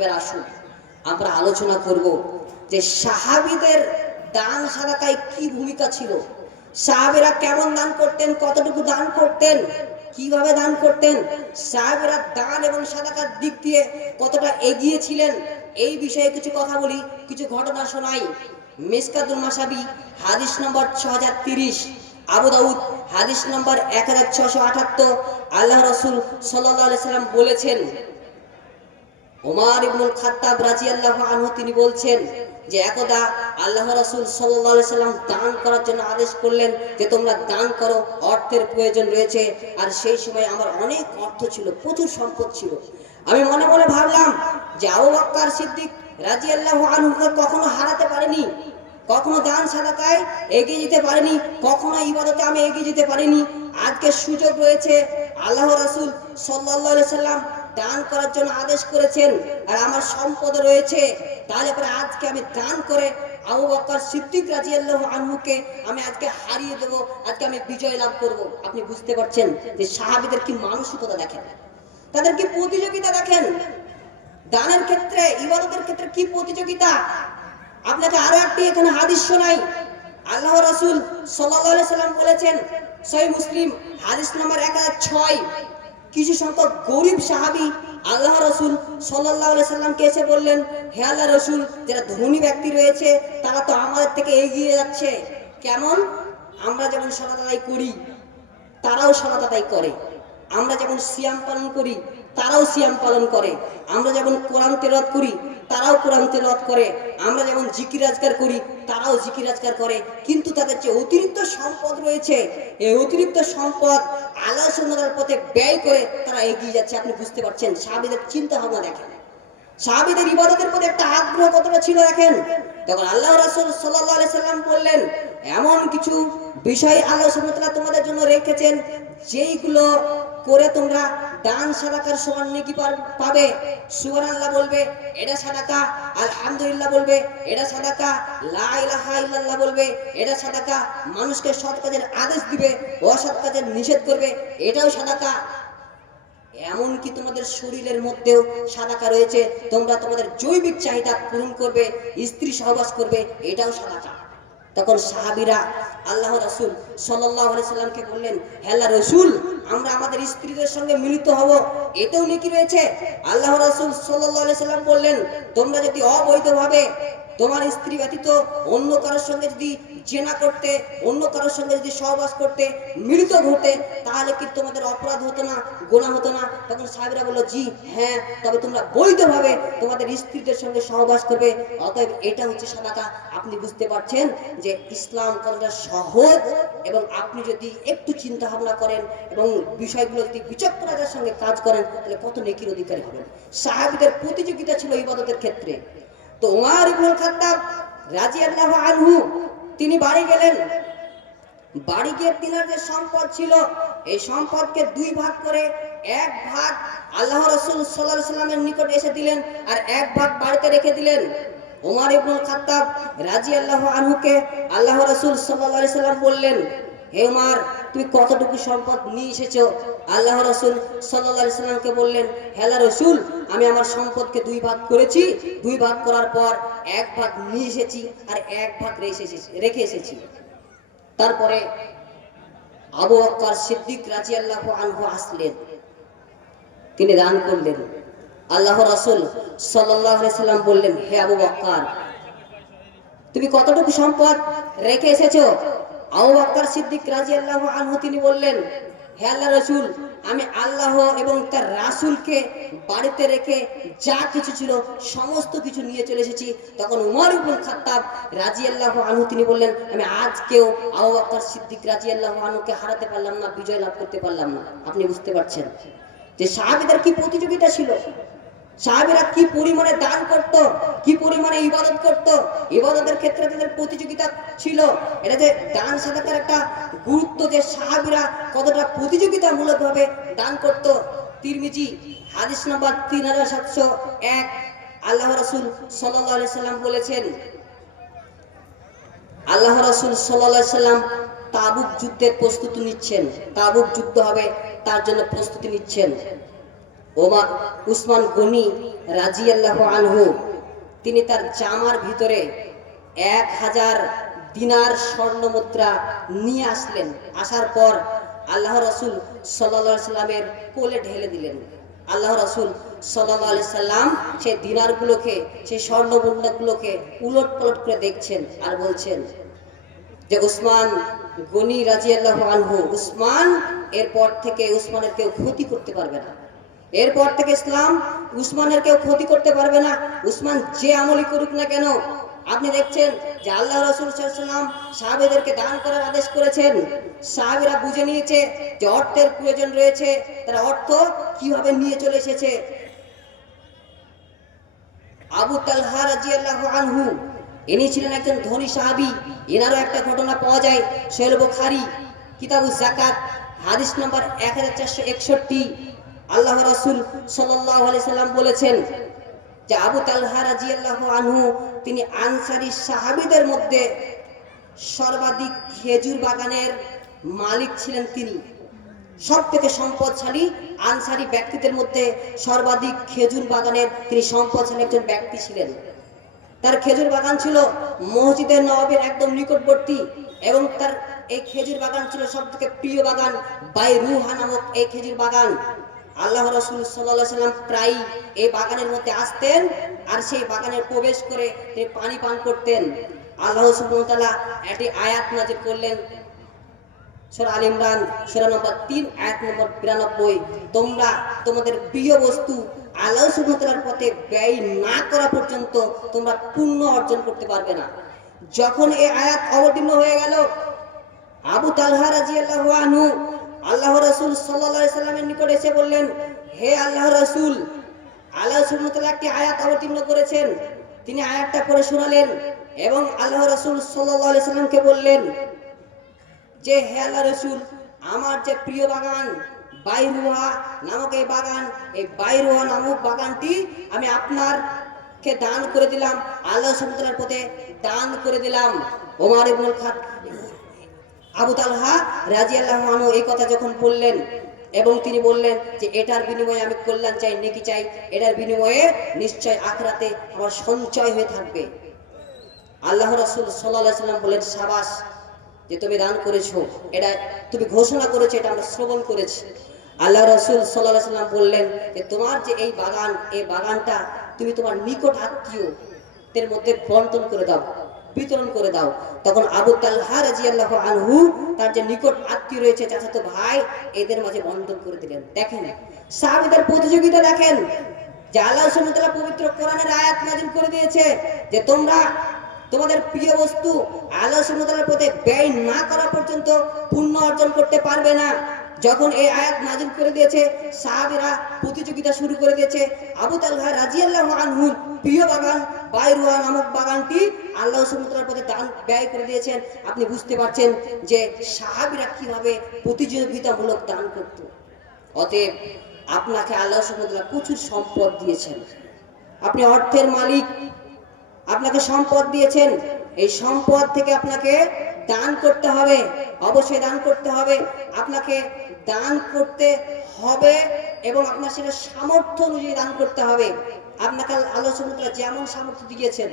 এবার আসুন আমরা আলোচনা করব যে সাহাবীদের দান সাদাকায় কি ভূমিকা ছিল, সাহাবীরা কেমন দান করতেন, কতটুকু দান করতেন, কিভাবে দান করতেন, সাহাবীরা দান এবং সাদাকার দিক দিয়ে কতটা এগিয়ে ছিলেন, এই বিষয়ে কিছু কথা বলি, কিছু ঘটনা শোনাই। মিশকাতুল মাসাবি হাদিস নম্বর 6030, আবু দাউদ হাদিস নম্বর 1678, আল্লাহ রাসূল সাল্লাল্লাহু আলাইহি সাল্লাম বলেছেন, ওমর ইবনুল খাত্তাব রাদিয়াল্লাহু আনহু তিনি বলছেন যে একদা আল্লাহ রাসূল সাল্লাল্লাহু আলাইহি সাল্লাম দান করার জন্য আদেশ করলেন যে তোমরা দান করো, অর্থের প্রয়োজন রয়েছে। আর সেই সময় আমার অনেক অর্থ ছিল, প্রচুর সম্পদ ছিল। আমি মনে মনে ভাবলাম যে আবু বকর সিদ্দিক রাদিয়াল্লাহু আনহুকে কখনো হারাতে পারিনি, কখনো দান সাদাকায় এগিয়ে যেতে পারিনি, কখনো ইবাদতে আমি এগিয়ে যেতে পারিনি। আজকে সুযোগ রয়েছে, আল্লাহ রাসূল সাল্লাল্লাহু আলাইহি সাল্লাম দান করার জন্য আদেশ করেছেন আর আমার সম্পদ রয়েছে, তাহলে পরে আজকে আমি দান করে আবু বকর সিদ্দিক রাদিয়াল্লাহু আনহুকে আমি আজকে হারিয়ে দেব, আজকে আমি বিজয় লাভ করব। আপনি বুঝতে পারছেন যে সাহাবীদের কি মানসিকতা দেখেন, তাদের কি প্রতিযোগিতা দেখেন, দানের ক্ষেত্রে ইবাদতের ক্ষেত্রে কি প্রতিযোগিতা। আপনাকে আরো একটি এখানে হাদিস শোনাই। আল্লাহ রাসূল সাল্লাল্লাহু আলাইহি সাল্লাম বলেছেন, সহিহ মুসলিম হাদিস নম্বর 1006, কিছু সংখ্যক গরিব সাহাবী আল্লাহ রাসূল সাল্লাল্লাহু আলাইহি সাল্লামকে এসে বললেন, হে আল্লাহ রাসূল, যারা ধনী ব্যক্তি রয়েছে তারা তো আমাদের থেকে এগিয়ে যাচ্ছে, কেমন? আমরা যেমন সালাত আদায় করি তারাও সালাত আদায় করে, আমরা যেমন সিয়াম পালন করি তারাও সিয়াম পালন করে, আমরা যেমন কোরআন তেলাওয়াত করি তারাও কোরআন তেলাওয়াত করে, আমরা যেমন জিকির আজকার করি তারাও জিকির আজকার করে, কিন্তু তাদের যে অতিরিক্ত সম্পদ রয়েছে এই অতিরিক্ত সম্পদ আল্লাহ সুন্নাহর পথে ব্যয় করে তারা এগিয়ে যাচ্ছে। আপনি বুঝতে পারছেন সাহাবীদের চিন্তা ভাবনা দেখেন, সাহাবীদের ইবাদতের প্রতি একটা আগ্রহ কতটা ছিল দেখেন। তখন আল্লাহ রাসূল সাল্লাল্লাহু আলাইহি সাল্লাম বললেন, এমন কিছু বিষয় আল্লাহ সুবহানাহু ওয়া তাআলা তোমাদের জন্য রেখেছেন যেইগুলো করে তোমরা দান সাদাকার সমান নেকি পাবে। সুবহানাল্লাহ বলবে এটা সাদাকা, আলহামদুলিল্লাহ বলবে এটা সাদাকা, লা ইলাহা ইল্লাল্লাহ বলবে এটা সাদাকা, মানুষকে সৎ কাজের আদেশ দিবে, অসৎ কাজের নিষেধ করবে এটাও সাদাকা। এমনকি তোমাদের শরীরের মধ্যেও সাদাকা রয়েছে, তোমরা তোমাদের জৈবিক চাহিদা পূরণ করবে, স্ত্রী সহবাস করবে, এটাও সাদাকা। তখন সাহাবীরা আল্লাহ রাসূল সাল্লাল্লাহু আলাইহি সাল্লামকে বললেন, হে আল্লাহ রাসূল, আমরা আমাদের স্ত্রীদের সঙ্গে মিলিত হব, এতেও নেকি রয়েছে? আল্লাহ রাসূল সাল্লাল্লাহু আলাইহি সাল্লাম বললেন, তোমরা যদি অবৈধভাবে তোমার স্ত্রী ব্যতীত অন্য কারোর সঙ্গে যদি জেনা করতে, অন্য কারোর সঙ্গে যদি সহবাস করতে, মিলিত হতে, তাহলে কি তোমাদের অপরাধ হতো না, গুনাহ হতো না? তখন সাহাবীরা বলল, জি হ্যাঁ, তবে তোমরা বৈধভাবে তোমাদের স্ত্রীদের সঙ্গে সহবাস করবে, অতএব এটা হচ্ছে সাদাকা। আপনি বুঝতে পারছেন যে ইসলাম কতটা সহজ, এবং আপনি যদি একটু চিন্তা ভাবনা করেন এবং বিষয়গুলো যদি বিচক্ষণতার সঙ্গে কাজ করেন তাহলে কত নেকির অধিকারী হবেন। সাহাবীদের প্রতিযোগিতা ছিল ইবাদতের ক্ষেত্রে। তো ওমর ইবনুল খাত্তাব রাদিয়াল্লাহু আনহু তিনি বাড়ি গেলেন, বাড়ি গিয়ে তিনার যে সম্পদ ছিল এই সম্পদকে দুই ভাগ করে এক ভাগ আল্লাহ রাসূল সাল্লাল্লাহু আলাইহি সাল্লামের নিকটে এসে দিলেন আর এক ভাগ বাড়িতে রেখে দিলেন। ওমর ইবনুল খাত্তাব রাদিয়াল্লাহু আনহুকে আল্লাহ রাসূল সাল্লাল্লাহু আলাইহি সাল্লাম বললেন, হে ওমর, তুমি কতটুকু সম্পদ নিয়ে এসেছো? আল্লাহ রাসূল সাল্লাল্লাহু আলাইহি সাল্লামকে বললেন, হে আল্লাহর রাসূল, আমি আমার সম্পদকে দুই ভাগ করেছি, দুই ভাগ করার পর এক ভাগ নিয়ে এসেছি আর এক ভাগ রেখে এসেছি। তারপরে আবু বকর সিদ্দিক রাদিয়াল্লাহু আনহু আসলেন, তিনি দান করলেন। আল্লাহ রাসূল সাল্লাল্লাহু আলাইহি সাল্লাম বললেন, হে আবু বকর, তুমি কতটুকু সম্পদ রেখে এসেছো? আবু বকর সিদ্দিক রাদিয়াল্লাহু আনহু তিনি বললেন, হে আল্লাহর রাসূল, আমি আল্লাহ এবং তার রাসূলকে বাড়িতে রেখে যা কিছু ছিল সমস্ত কিছু নিয়ে চলে এসেছি। তখন ওমর ইবনুল খাত্তাব রাদিয়াল্লাহু আনহু তিনি বললেন, আমি আজকেও আবু বকর সিদ্দিক রাদিয়াল্লাহু আনহুকে হারাতে পারলাম না, বিজয় লাভ করতে পারলাম না। আপনি বুঝতে পারছেন যে সাহাবীদের কি প্রতিযোগিতা ছিল, সাহাবীরা কি পরিমাণে দান করত, কি পরিমাণে ইবাদত করত, ইবাদতের ক্ষেত্রে তাদের প্রতিযোগিতা ছিল। এটা যে দান সাদাকার একটা গুরুত্ব, যে সাহাবীরা কতটা প্রতিযোগিতামূলকভাবে দান করত। তিরমিজি হাদিস নাম্বার 3701, আল্লাহ রাসূল সাল্লাল্লাহু আলাইহি সাল্লাম বলেছেন, আল্লাহ রাসূল সাল্লাল্লাহু আলাইহি সাল্লাম তাবুক যুদ্ধের প্রস্তুতি নিচ্ছেন, তাবুক যুদ্ধ হবে তার জন্য প্রস্তুতি নিচ্ছেন। ওমর উসমান গনি রাদিয়াল্লাহু আনহু তিনি তার জামার ভিতরে 1000 দিনার স্বর্ণ মুদ্রা নিয়ে আসলেন। আসার পর আল্লাহ রাসূল সাল্লাল্লাহু আলাইহি সাল্লামের কোলে ঢেলে দিলেন। আল্লাহ রাসূল সাল্লাল্লাহু আলাইহি সাল্লাম সেই দিনারগুলোকে, সেই স্বর্ণ মুদ্রাগুলোকে উলট পালট করে দেখছেন আর বলছেন যে উসমান গনি রাদিয়াল্লাহু আনহু, উসমান, এরপর থেকে উসমানের কেউ ক্ষতি করতে পারবে না। এরপর থেকে ইসলাম উসমানের কেউ ক্ষতি করতে পারবে না। উসমান যে আমলই করুক না কেন। আপনি দেখছেন যে আল্লাহ রাসূল সাল্লাল্লাহু আলাইহি সাল্লাম সাহাবীদেরকে দান করার আদেশ করেছেন। সাহাবীরা বুঝে নিয়েছে যে অর্থের প্রয়োজন রয়েছে, তারা অর্থ কিভাবে নিয়ে চলে এসেছে। আবু তালহা রাদিয়াল্লাহু আনহু ইনি ছিলেন একজন ধনী সাহাবী। এনারও একটা ঘটনা পাওয়া যায় সহিহ বুখারী কিতাবুজ যাকাত হাদিস নম্বর 1461। আল্লাহ রাসূল সাল্লাল্লাহু আলাইহি সাল্লাম বলেছেন যে আবু তালহা রাদিয়াল্লাহু আনহু তিনি আনসারী সাহাবীদের মধ্যে সর্বাধিক খেজুর বাগানের মালিক ছিলেন। তিনি সবথেকে সম্পদশালী আনসারী ব্যক্তিদের মধ্যে সর্বাধিক খেজুর বাগানের তিনি সম্পদশালী একজন ব্যক্তি ছিলেন। তার খেজুর বাগান ছিল মসজিদে নববীর একদম নিকটবর্তী, এবং তার এই খেজুর বাগান ছিল সবথেকে প্রিয় বাগান বাইরুহা নামক এই খেজুর বাগান। আল্লাহ রাসূল সাল্লাল্লাহু আলাইহি সাল্লাম প্রায় এই বাগানের মধ্যে আসতেন আর সেই বাগানে প্রবেশ করে তিনি পানি পান করতেন। আল্লাহ সুবহানাহু ওয়া তাআলা একটি আয়াত নাযিল করলেন, সূরা আল ইমরান সূরা নম্বর 3 আয়াত নম্বর 92, তোমরা তোমাদের প্রিয় বস্তু আল্লাহ সুবহানাহু ওয়া তাআলার পথে ব্যয় না করা পর্যন্ত তোমরা পুণ্য অর্জন করতে পারবে না। যখন এই আয়াত অবতীর্ণ হয়ে গেল, আবু তালহা রাদিয়াল্লাহু আনহু আল্লাহ রাসূল সাল্লাল্লাহু আলাইহি সাল্লামের নিকট এসে বললেন, হে আল্লাহ রাসূল, আল্লাহ সুবহানাহু ওয়া তাআলা একটি আয়াত অবতীর্ণ করেছেন। তিনি আয়াতটা পড়ে শোনালেন এবং আল্লাহ রাসূল সাল্লাল্লাহু আলাইহি সাল্লামকে বললেন যে হে আল্লাহ রাসূল, আমার যে প্রিয় বাগান বাইরুহা নামক এই বাগান, এই বাইরুহা নামক বাগানটি আমি আপনারকে দান করে দিলাম, আল্লাহ সুবহানাহু ওয়া তাআলার পথে দান করে দিলাম। ওমর ইবনুল খাত্তাব আবু তালহা রাদিয়াল্লাহু আনহু এই কথা যখন বললেন এবং তিনি বললেন যে এটার বিনিময়ে আমি কল্যাণ চাই, নেকি চাই, এটার বিনিময়ে নিশ্চয় আখিরাতে আমার সঞ্চয় হয়ে থাকবে। আল্লাহ রাসূল সাল্লাল্লাহু আলাইহি সাল্লাম বলেন, শাবাশ, যে তুমি দান করেছো, এটা তুমি ঘোষণা করেছো, এটা আমরা শ্রবণ করেছি। আল্লাহ রাসূল সাল্লাল্লাহু আলাইহি সাল্লাম বললেন যে তোমার যে এই বাগান, এই বাগানটা তুমি তোমার নিকট আত্মীয়দের মধ্যে বন্টন করে দাও, বিতরণ করে দাও। তখন আবু তালহা রাদিয়াল্লাহু আনহু তার যে নিকট আত্মীয় রয়েছে, চাচাতো ভাই, এদের মাঝে বন্টন করে দিলেন। দেখেন সাহাবীদের প্রতিযোগিতা, দেখেন যে আল্লাহ সুবহানাহু ওয়া তাআলা পবিত্র কোরআনের আয়াত নাযিল করে দিয়েছে যে তোমরা তোমাদের প্রিয় বস্তু আল্লাহ সুবহানাহু ওয়া তাআলার পথে ব্যয় না করা পর্যন্ত পুণ্য অর্জন করতে পারবে না। যখন এই আয়াত নাযিল করে দিয়েছে, সাহাবীরা প্রতিযোগিতা শুরু করে দিয়েছে। আবু তালহা রাদিয়াল্লাহু আনহু প্রিয় বাগান বাইরুহা নামক বাগানটি আল্লাহ সুবহানাহু ওয়া তাআলার পথে দান ব্যয় করে দিয়েছেন। আপনি বুঝতে পারছেন যে সাহাবীরা কিভাবে প্রতিযোগিতামূলক দান করত। অতএব আপনাকে আল্লাহ সুবহানাহু ওয়া তাআলা প্রচুর সম্পদ দিয়েছেন, আপনি অর্থের মালিক, আপনাকে সম্পদ দিয়েছেন, এই সম্পদ থেকে আপনাকে দান করতে হবে, অবশ্যই দান করতে হবে। আপনাকে দান করতে হবে এবং আপনার সেটা সামর্থ্য অনুযায়ী দান করতে হবে। আপনাকে আল্লাহ সুবহানাহু ওয়া তাআলা যেমন সামর্থ্য দিয়েছেন